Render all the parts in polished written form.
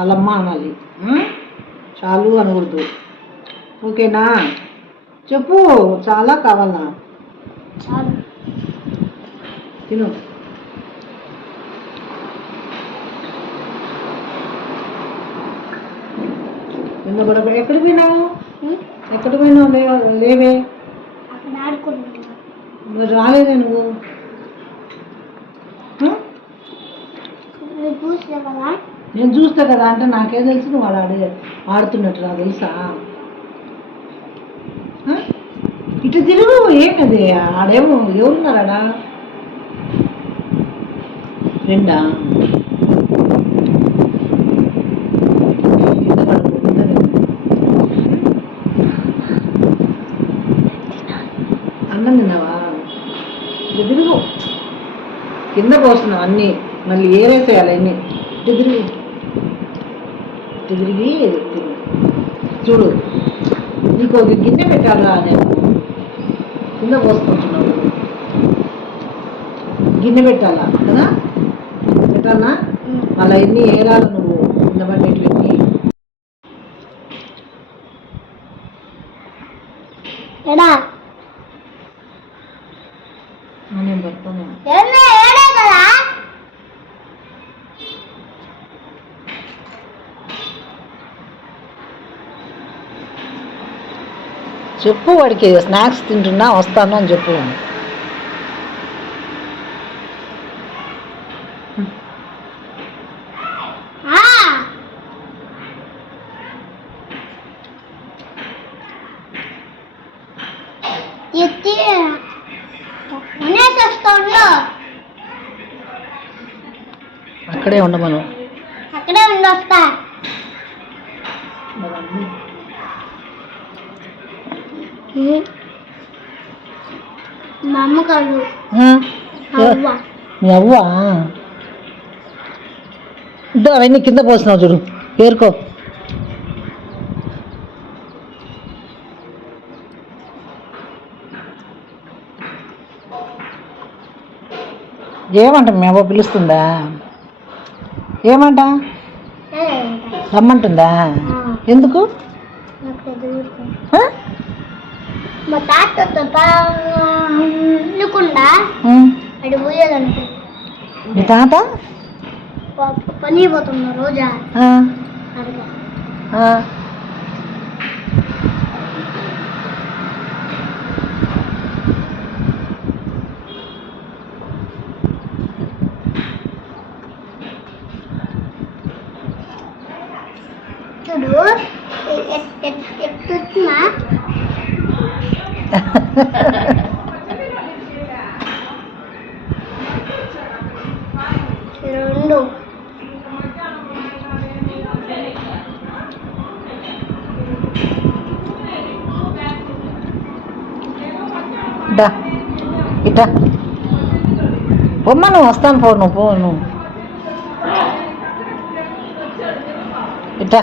చాలమ్మ అనాలి, చాలు అనకూడదు. ఓకేనా? చెప్పు, చాలా కావాలా? చాలు. తిను. నిన్న కూడా ఎక్కడికి పోయినావు? ఎక్కడికి పోయినావు? లేవే, అక్కడ ఆడుకుంటున్నా. మరి రాలేదే నువ్వు? చూసా కదా. నేను చూస్తా కదా అంటే నాకేం తెలుసు నువ్వు ఆడుతున్నట్టు నాకు తెలుసా? ఇటు తిరుగు. ఏమది ఆడేమో ఎవరున్నారాడా? ఫ్రెండా? అన్నం తిన్నావా? ఇటు తిరుగు. కింద పోస్తున్నావు అన్నీ, మళ్ళీ ఏరేసేయాలి అన్నీ. ఇటు తిరుగు, ఇటు తిరిగి చూడు. నీకు ఒక గిన్నె పెట్టాలా? నేను కింద పోసుకుంటున్నావు, గిన్నె పెట్టాలా కదా? పెట్టాలా? మళ్ళీ ఎన్ని ఏరాలు నువ్వు కింద పట్టేటివన్నీ. నేను పెడతాను. చెప్పు వాడికి, స్నాక్స్ తింటున్నా వస్తాను అని చెప్పు. అక్కడే ఉండమను. అక్కడే ఉండొస్తా. మా అమ్మ కాదు, మీ అవ్వా? ఇద్దో అవన్నీ కింద పోసినావు చూడు, పేరుకో. ఏమంట మీ అవ్వ పిలుస్తుందా? ఏమంట రమ్మంటుందా? ఎందుకు? మా తాతతో పనుకుండా అది పోయేదంటే. మీ తాత పని పోతున్నా రోజా. చూడు ఎట్టున్నా. రెండు ఇటా పొమ్మ, నువ్వు వస్తాను పో, నువ్వు పో. నువ్వు ఇటా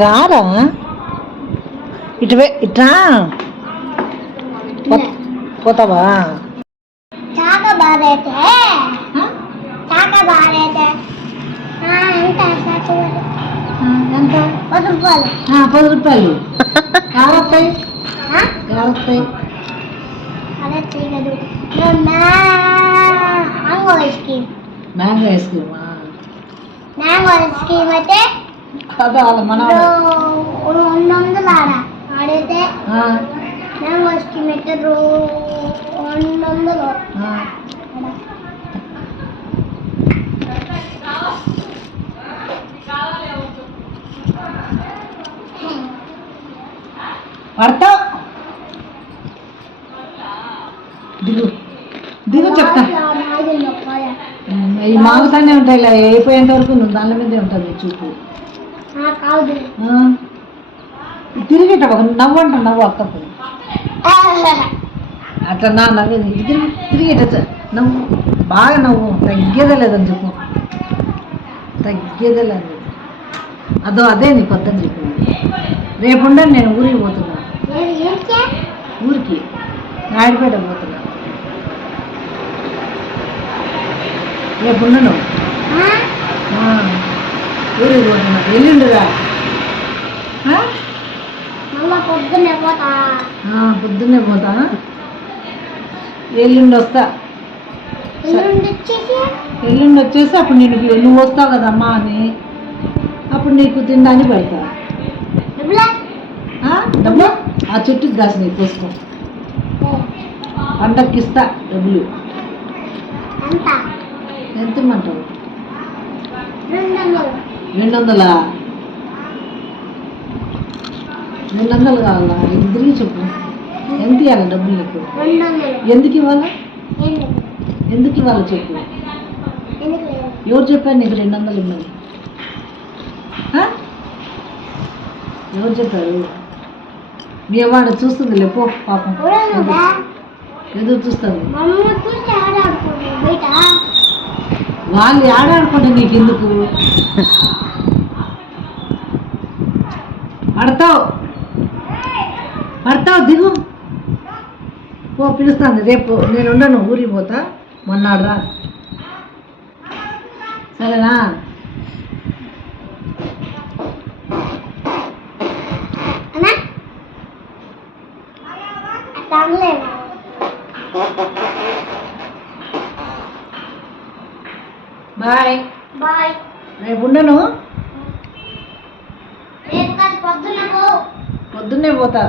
రారా, ఇటువే ఇట్రా. పోతావా? చాలా బాధైతే చాలా బాధైతే ఎంత? 10 రూపాయలు. 10 రూపాయలు ఎవరొస్తాయి? ఎవరొస్తాయి? అదే తీయదు. Mango ice cream. Mango ice క్రీమా? మ్యాంగో ఐస్ క్రీమ్ అయితే కదా మన 200 ఆడైతే మ్యాంగో ఐస్ క్రీమ్ అయితే 200. పడతావు. దిగు దిగు చెప్తా. ఈ మాంసాన్ని ఉంటాయి, ఇలా అయిపోయేంత వరకు నువ్వు దాని మీదే ఉంటుంది చూపు. తిరిగిట ఒక నవ్వు అంట, నవ్వు అక్కప్పుడు అట్లా నా నవ్వేది. తిరిగిట నవ్వు, బాగా నవ్వు. తగ్గేదే లేదని చెప్పు, తగ్గేదే లేదు. అదో అదే నీ కొత్తని చెప్పింది. రేపు ఉండని, నేను ఊరికి పోతున్నా. ఊరికి నాయుడుపేట పోతున్నా. రేపు ఉండను, ఊరికి పోతున్నా ఎల్లుండుగా మళ్ళా పొద్దున్నే పోతా. పొద్దున్నే పోతా. ఎల్లుండి వస్తా. ఎల్లుండి వచ్చేసి అప్పుడు నువ్వు వస్తావు కదమ్మా అని అప్పుడు నీకు తినడానికి పెడతా. డబ్బులు ఆ చెట్టుకి కాసి నీకు కోసుకో. పండక్కి ఇస్తా డబ్బులు. ఎంత ఇమ్మంటావు? 200. 200 కావాలా? ఎంత తిరిగి చెప్పు. ఎంత ఇవ్వాలి డబ్బులు నీకు? ఎందుకు ఇవ్వాలా? ఎందుకు ఇవ్వాలి చెప్పు. ఎవరు చెప్పారు నీకు 200 ఇమ్మని? ఎవరు చెప్పారు? మీ అమ్మ చూస్తుంది లేపో పాపం. ఎదురు చూస్తుంది. వాళ్ళు ఆడాడుకుంటే నీకు ఎందుకు? పడతావు దిగు పో. పిలుస్తాను రేపు. నేను ఉండను, ఊరికి పోతా. మొన్నాడు రా, సరేనా? బాయ్. రేపు ఉండను, పొద్దున్నే పోతా.